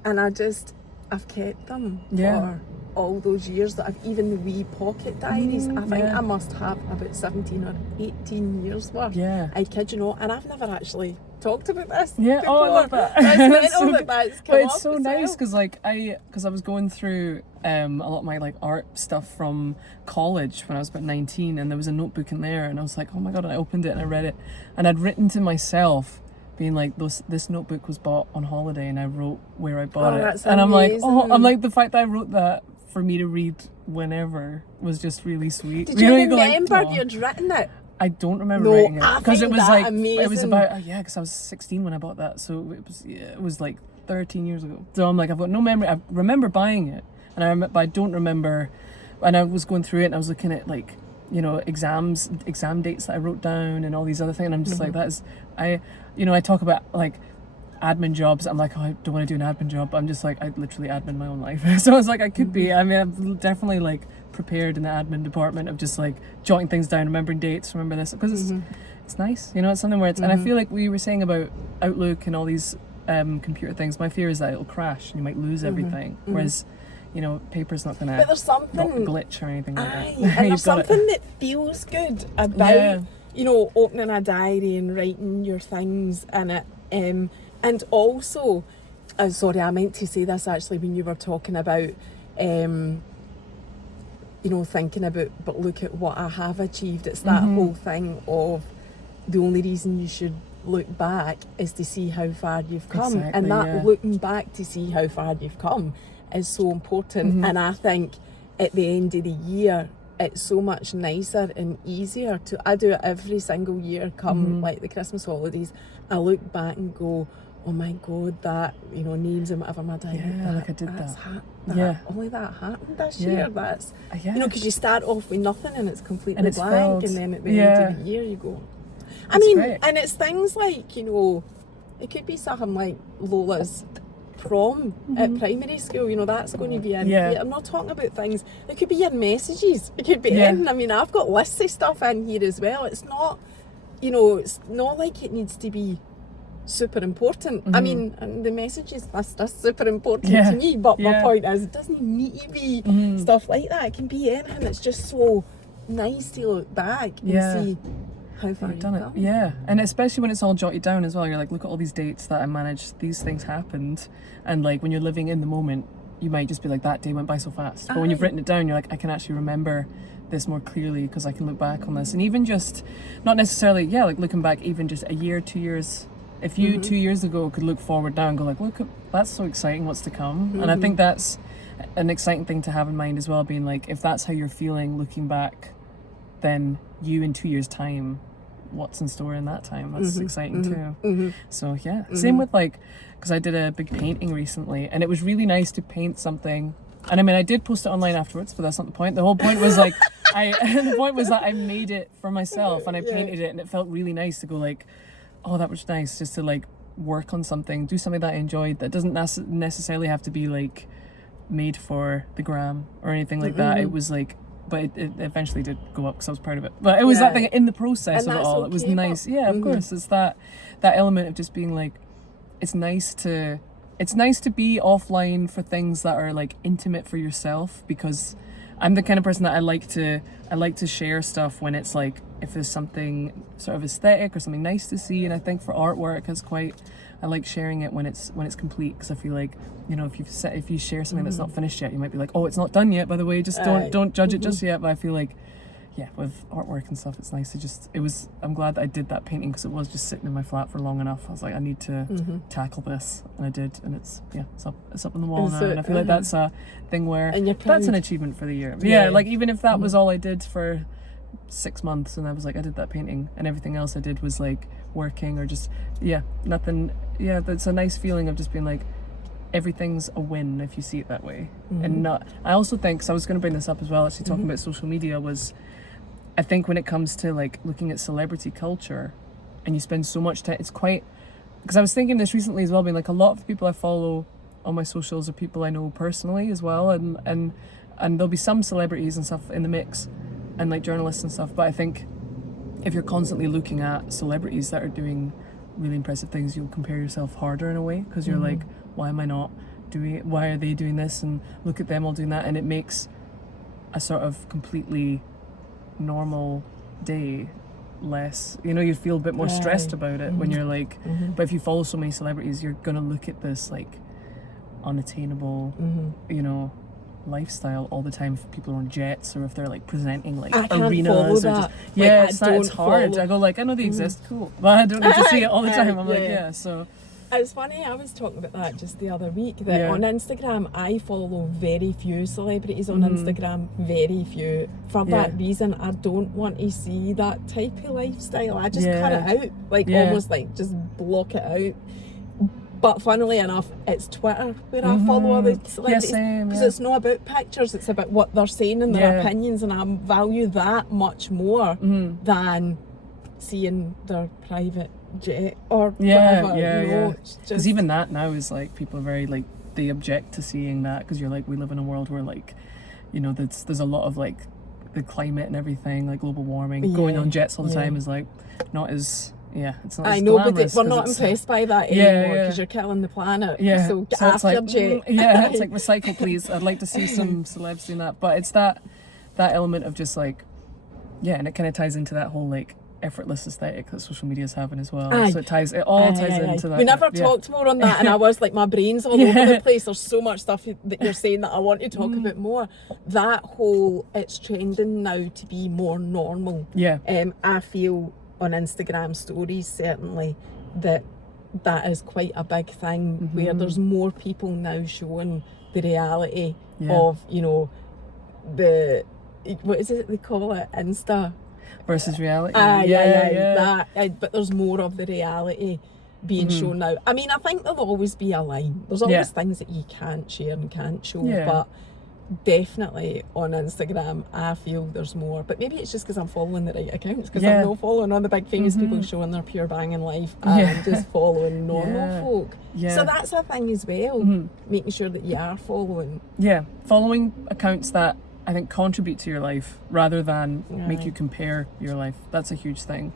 I've kept them for all those years. That I've even the wee pocket diaries, I think I must have about 17 or 18 years worth. I kid you not, and I've never actually talked about this before. Oh, I love that. That's mental that's come but it's up so as nice well. because like I was going through a lot of my like art stuff from college when I was about 19, and there was a notebook in there, and I was like, oh my god, and I opened it and I read it, and I'd written to myself being like, this notebook was bought on holiday, and I wrote where I bought it, that's and amazing. I'm like, the fact that I wrote that for me to read whenever was just really sweet. Did you remember like, you'd written it? I don't remember writing it because it was like amazing. it was about because I was 16 when I bought that, so it was like 13 years ago. So I'm like, I've got no memory. I remember buying it, and but I don't remember. And I was going through it, and I was looking at like, you know, exam dates that I wrote down and all these other things, and I'm just like, that is, I talk about like admin jobs. I'm like, oh, I don't want to do an admin job, but I'm just like, I literally admin my own life. So I was like, I could be. I mean, I'm definitely like prepared in the admin department of just like jotting things down, remembering dates, remember this, because it's nice, you know, it's something where it's, and I feel like we were saying about Outlook and all these computer things, my fear is that it'll crash and you might lose everything, whereas, you know, paper's not gonna but there's something not glitch or anything like that. And there's something that feels good about you know, opening a diary and writing your things in it, and also sorry, I meant to say this actually when you were talking about you know, thinking about, but look at what I have achieved. It's that whole thing of the only reason you should look back is to see how far you've come. And that looking back to see how far you've come is so important. And I think at the end of the year, it's so much nicer and easier to, I do it every single year come like the Christmas holidays, I look back and go, oh my god, that, you know, names and whatever my diary, like I did only that happened this year. That's you know, because you start off with nothing and it's completely it's blank, filled. and then at the end of the year you go, Great. And it's things like, you know, it could be something like Lola's prom at primary school, you know, that's going to be in here. I'm not talking about things, it could be your messages, it could be in, I mean, I've got lists of stuff in here as well. It's not, you know, it's not like it needs to be super important. I mean, and the messages, that's super important to me, but my point is, it doesn't need to be stuff like that. It can be anything. It's just so nice to look back and see how far you've done it. Yeah, and especially when it's all jotted down as well, you're like, look at all these dates that I managed, these things happened, and like when you're living in the moment, you might just be like, that day went by so fast, but when you've written it down, you're like, I can actually remember this more clearly because I can look back on this. And even just, not necessarily, like looking back even just a year, 2 years, if you 2 years ago could look forward now and go like, look, that's so exciting, what's to come. And I think that's an exciting thing to have in mind as well, being like, if that's how you're feeling looking back, then you in 2 years time, what's in store in that time, that's exciting too. So same with like, because I did a big painting recently, and it was really nice to paint something, and I mean, I did post it online afterwards, but that's not the point. The whole point was like the point was that I made it for myself and I painted it, and it felt really nice to go like, oh, that was nice, just to like work on something, do something that I enjoyed that doesn't necessarily have to be like made for the gram or anything like that. It was like, but it eventually did go up because I was proud of it. But it was that thing in the process of it all. It was nice. Yeah, of course. It's that element of just being like, it's nice to be offline for things that are like intimate for yourself, because I'm the kind of person that I like to share stuff when it's like, if there's something sort of aesthetic or something nice to see. And I think for artwork I like sharing it when it's complete, because I feel like, you know, if you share something that's not finished yet, you might be like, oh, it's not done yet, by the way, just don't judge it just yet. But I feel like, yeah, with artwork and stuff, it's nice to I'm glad that I did that painting, because it was just sitting in my flat for long enough. I was like, I need to tackle this, and I did, and it's up on the wall now, and I feel like that's a thing where that's an achievement for the year. Yeah, like even if that was all I did for 6 months, and I was like, I did that painting, and everything else I did was like working or just nothing. Yeah, that's a nice feeling of just being like, everything's a win if you see it that way. And not, I also think, so I was going to bring this up as well, actually talking about social media, was I think when it comes to like looking at celebrity culture, and you spend so much time, it's quite, because I was thinking this recently as well, being like, a lot of the people I follow on my socials are people I know personally as well, and there'll be some celebrities and stuff in the mix, and like journalists and stuff, but I think if you're constantly looking at celebrities that are doing really impressive things, you'll compare yourself harder in a way, because you're like, why am I not doing it? Why are they doing this? And look at them all doing that, and it makes a sort of completely normal day less, you know, you feel a bit more stressed about it when you're like, but if you follow so many celebrities, you're gonna look at this like unattainable, you know, lifestyle all the time. If people are on jets, or if they're like presenting like arenas, or just it's hard. I go like, I know they exist, cool, but I don't need to see it all the time. I'm like, so it's funny, I was talking about that just the other week, that on Instagram I follow very few celebrities on Instagram, very few, for that reason. I don't want to see that type of lifestyle. I just cut it out, like almost like just block it out. But funnily enough, it's Twitter where I follow all the celebrities, because it's not about pictures, it's about what they're saying and their opinions, and I value that much more than seeing their private jet or whatever. You know, because even that now is like, people are very like, they object to seeing that, because you're like, we live in a world where like, you know, there's a lot of like the climate and everything, like global warming, going on jets all the time is like not as it's not. I know, but we're not impressed by that anymore, because you're killing the planet. So get off your jet. It's like, recycle please. I'd like to see some celebs doing that, but it's that element of just like, and it kind of ties into that whole like effortless aesthetic that social media is having as well. So it all ties into that. We never talked more on that, and I was like, my brain's all over the place. There's so much stuff that you're saying that I want to talk about more. That whole, it's trending now to be more normal. I feel on Instagram stories certainly that is quite a big thing, where there's more people now showing the reality of, you know, the, what is it they call it, Insta versus reality. But there's more of the reality being shown now. I mean, I think there'll always be a line. There's always things that you can't share and can't show, but definitely on Instagram I feel there's more. But maybe it's just because I'm following the right accounts, because I'm not following all the big famous people showing their pure banging life. I'm just following normal folk. So that's a thing as well, making sure that you are following accounts that I think contribute to your life rather than make you compare your life. That's a huge thing.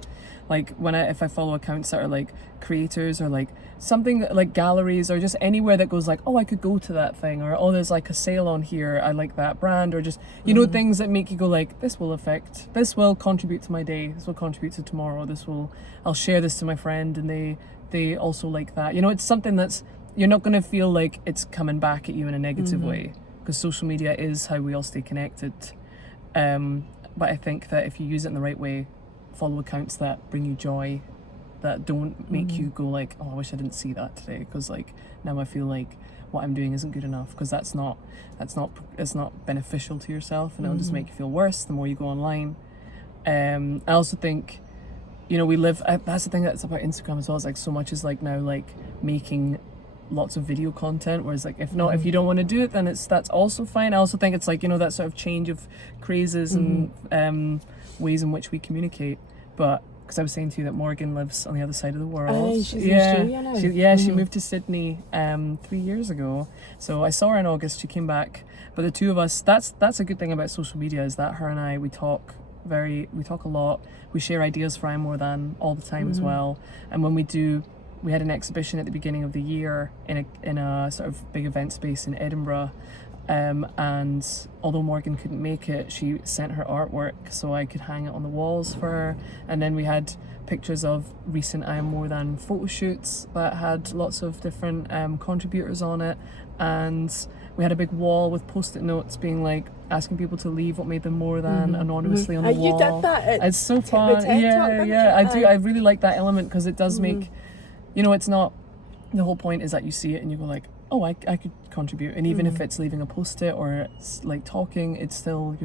Like if I follow accounts that are like creators, or like something like galleries, or just anywhere that goes like, oh, I could go to that thing, or oh, there's like a sale on here, I like that brand, or just, you know, things that make you go like, this will contribute to my day, this will contribute to tomorrow, I'll share this to my friend, and they also like that. You know, it's something that's, you're not going to feel like it's coming back at you in a negative way, because social media is how we all stay connected. But I think that if you use it in the right way, follow accounts that bring you joy, that don't make you go like, oh, I wish I didn't see that today, because like now I feel like what I'm doing isn't good enough, because it's not beneficial to yourself, and it'll just make you feel worse the more you go online. I also think, you know, we live, that's the thing that's about Instagram as well, is like so much is like now like making lots of video content, whereas like if not, if you don't want to do it, then that's also fine. I also think it's like, you know, that sort of change of crazes and ways in which we communicate. But because I was saying to you that Morgan lives on the other side of the world. She's in Australia now. She moved to Sydney 3 years ago. So I saw her in August. She came back, but the two of us. That's a good thing about social media, is that her and I, we talk a lot. We share ideas for I'm More Than all the time as well. And when we had an exhibition at the beginning of the year in a sort of big event space in Edinburgh. And although Morgan couldn't make it, she sent her artwork so I could hang it on the walls for her. And then we had pictures of recent I Am More Than photo shoots that had lots of different contributors on it. And we had a big wall with post-it notes being like asking people to leave what made them more than anonymously on the wall. You did that. It's so fun. I really like that element, because it does make, you know, it's not, the whole point is that you see it and you go like, oh, I could contribute. And even if it's leaving a post-it or it's like talking, you're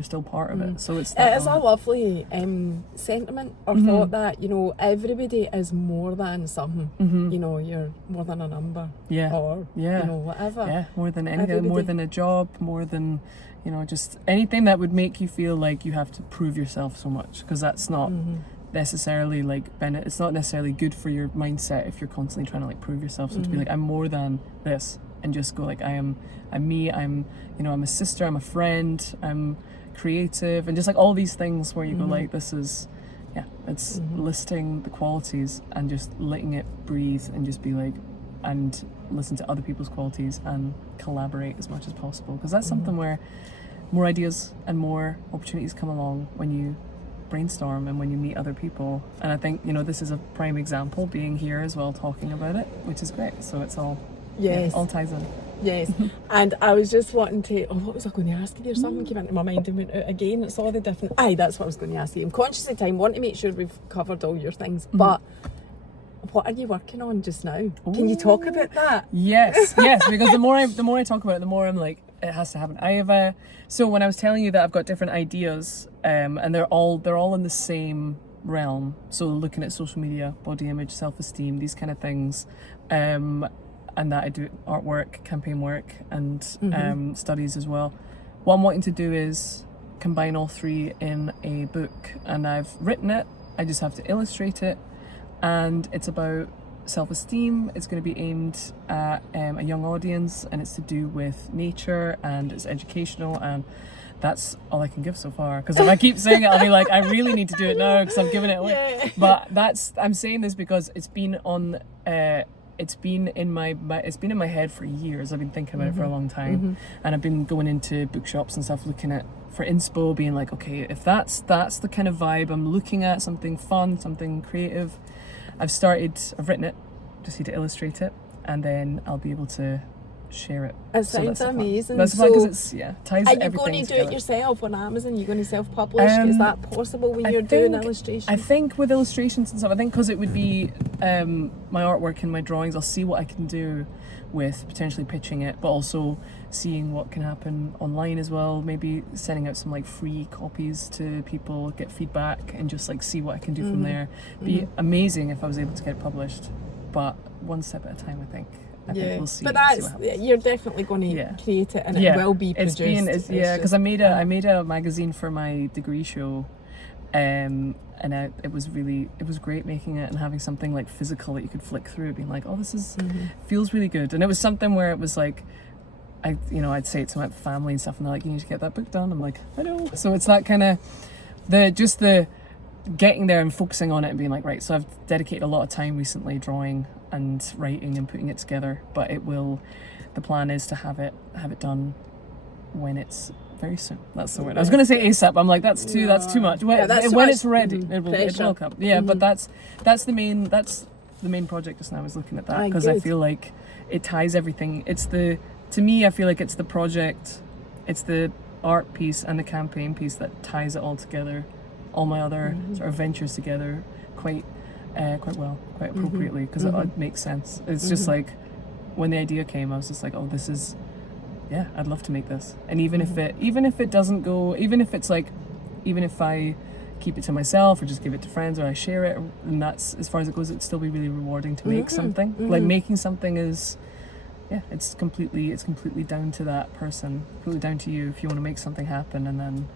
still part of it. So it's that it is a lovely sentiment or thought that, you know, everybody is more than something. You know, you're more than a number. Or you know, whatever. More than anything, more than a job, more than, you know, just anything that would make you feel like you have to prove yourself so much, because that's not necessarily like it's not necessarily good for your mindset if you're constantly trying to like prove yourself. So to be like, I'm more than this, and just go like, I'm me, I'm, you know, I'm a sister, I'm a friend, I'm creative, and just like all these things where you go like, this is, it's listing the qualities and just letting it breathe and just be like, and listen to other people's qualities and collaborate as much as possible, because that's something where more ideas and more opportunities come along when you brainstorm and when you meet other people. And I think, you know, this is a prime example, being here as well, talking about it, which is great. So it's all all ties in. Yes. And I was just wanting to, what was I going to ask you? There's something came into my mind and went out again. It's all the different, that's what I was going to ask you. I'm conscious of time, want to make sure we've covered all your things, but what are you working on just now? Can you talk about that? Yes, because the more I talk about it, the more I'm like, it has to happen. I have so when I was telling you that I've got different ideas, and they're all in the same realm. So looking at social media, body image, self-esteem, these kind of things, and that I do artwork, campaign work, and studies as well. What I'm wanting to do is combine all three in a book, and I've written it. I just have to illustrate it, and it's about self-esteem. It's going to be aimed at a young audience, and it's to do with nature, and it's educational, and that's all I can give so far, because if I keep saying it, I'll be like, I really need to do it now because I'm giving it away. But I'm saying this because it's been on it's been in my head for years. I've been thinking about it for a long time, and I've been going into bookshops and stuff, looking at for inspo, being like, okay, if that's the kind of vibe I'm looking at, something fun, something creative. I've written it, just need to illustrate it, and then I'll be able to share it. It sounds amazing. That's fun, because it's ties everything together. Are you going to do it yourself on Amazon? You're going to self-publish? Is that possible when you're doing illustrations? I think with illustrations and stuff, I think because it would be my artwork and my drawings, I'll see what I can do with potentially pitching it, but also seeing what can happen online as well. Maybe sending out some like free copies to people, get feedback, and just like see what I can do from there. Be amazing if I was able to get it published, but one step at a time, I think. I think we'll see. But you're definitely going to create it, and it will be produced. Because I made a magazine for my degree show, and it was great making it and having something like physical that you could flick through, being like, oh, this is feels really good. And it was something where it was like, I'd say it to my family and stuff, and they're like, you need to get that book done. I'm like, I know. So it's that kind of the getting there and focusing on it and being like, right, so I've dedicated a lot of time recently drawing and writing and putting it together, but the plan is to have it done when it's very soon. That's the word. I was going to say ASAP. I'm like, that's too much. When it's ready, it will come. Yeah, but that's the main project just now, is looking at that, because I feel like it ties everything. To me, I feel like it's the project, it's the art piece and the campaign piece that ties it all together, all my other sort of ventures together quite well, quite appropriately, because it makes sense. It's just like, when the idea came, I was just like, oh, this is, I'd love to make this. And even if it doesn't go, even if I keep it to myself or just give it to friends or I share it, and that's as far as it goes, it'd still be really rewarding to make something. Like, making something is it's completely down to that person, completely down to you if you want to make something happen, and then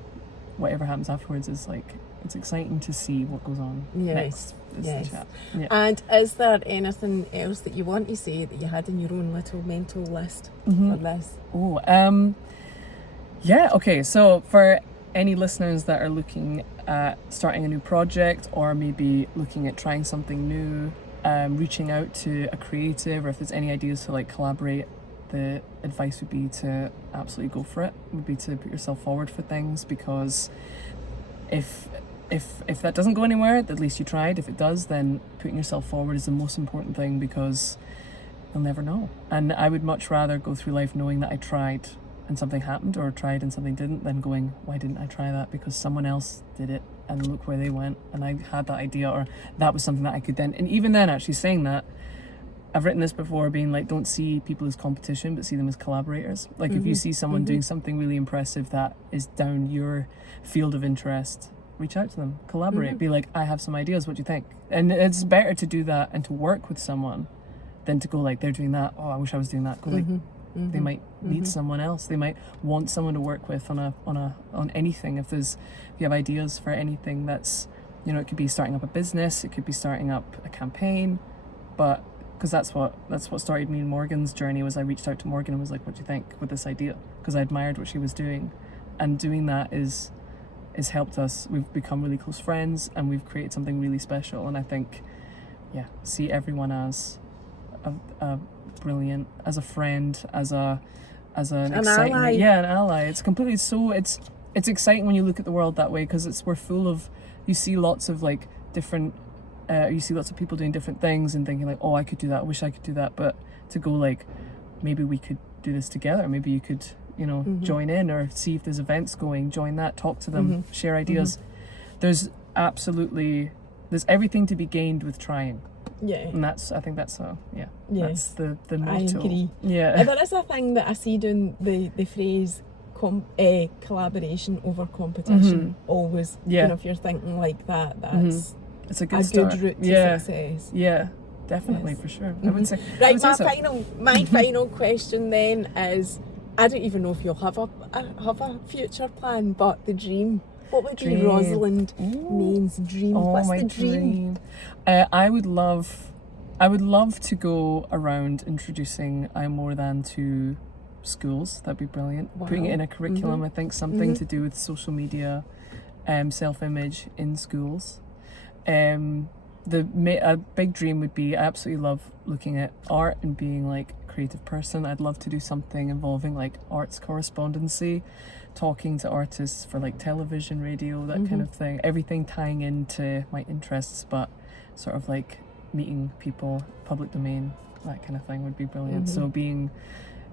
whatever happens afterwards is like, it's exciting to see what goes on next. Yes. The chat. Yeah. And is there anything else that you want to say that you had in your own little mental list for this? Okay, so for any listeners that are looking at starting a new project, or maybe looking at trying something new, reaching out to a creative, or if there's any ideas to like collaborate, the advice would be to absolutely go for it, would be to put yourself forward for things, because if that doesn't go anywhere, at least you tried. If it does, then putting yourself forward is the most important thing, because you'll never know. And I would much rather go through life knowing that I tried and something happened, or tried and something didn't, than going, why didn't I try that? Because someone else did it and look where they went, and I had that idea, or that was something that I could then. And even then, actually saying that, I've written this before, being like, don't see people as competition, but see them as collaborators. Like if you see someone doing something really impressive that is down your field of interest, reach out to them, collaborate, be like, I have some ideas, what do you think? And it's better to do that and to work with someone than to go like, they're doing that, oh, I wish I was doing that. Go like, they might need someone else. They might want someone to work with on anything. If you have ideas for anything, that's, you know, it could be starting up a business, it could be starting up a campaign, but because that's what started me and Morgan's journey. Was I reached out to Morgan and was like, what do you think with this idea? Because I admired what she was doing, and doing that is helped us. We've become really close friends, and we've created something really special. And I think, see everyone as a brilliant, as a friend, as an exciting ally. An ally. It's completely it's exciting when you look at the world that way, because we're full of, you see lots of like different, you see lots of people doing different things and thinking like, oh, I could do that, I wish I could do that. But to go like, maybe we could do this together, maybe you could, you know, join in, or see if there's events going, join that, talk to them, share ideas. There's everything to be gained with trying. Yeah. And that's that's the motto. I agree. Yeah. And there is a thing that I see doing the phrase collaboration over competition always. You know, if you're thinking like that, that's it's a good start. Good route to success. Yeah, definitely, for sure. I would say. Right, my final question then is, I don't even know if you'll have a future plan, but the dream. What would be Rosalind Main's dream? What's the dream? I would love to go around introducing I'm More Than to schools. That'd be brilliant. Wow. Putting it in a curriculum. I think something to do with social media, self-image in schools. A big dream would be, I absolutely love looking at art and being like a creative person. I'd love to do something involving like arts correspondency, talking to artists for like television, radio, that kind of thing. Everything tying into my interests, but sort of like meeting people, public domain, that kind of thing would be brilliant. So being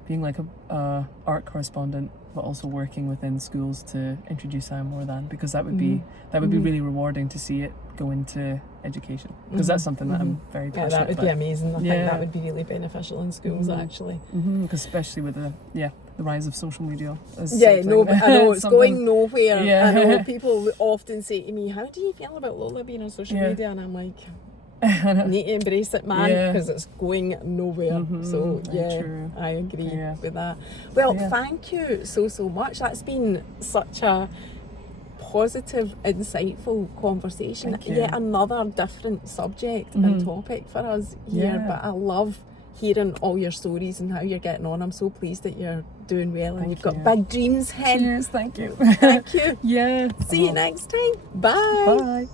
like a art correspondent, but also working within schools to introduce I'm More Than, because that would be really rewarding to see it go into education, because that's something that I'm very passionate about. That would be amazing. I think that would be really beneficial in schools actually. Because especially with the rise of social media. But I know it's going nowhere. I know people often say to me, how do you feel about Lola being on social media? And I'm like, need to embrace it, man, because it's going nowhere. So true. I agree with that. Well, thank you so much. That's been such a positive, insightful conversation. Yet another different subject and topic for us here, but I love hearing all your stories and how you're getting on. I'm so pleased that you're doing well and you've got big dreams, hen. Cheers, thank you. Thank you. Yeah. See you next time. Bye. Bye.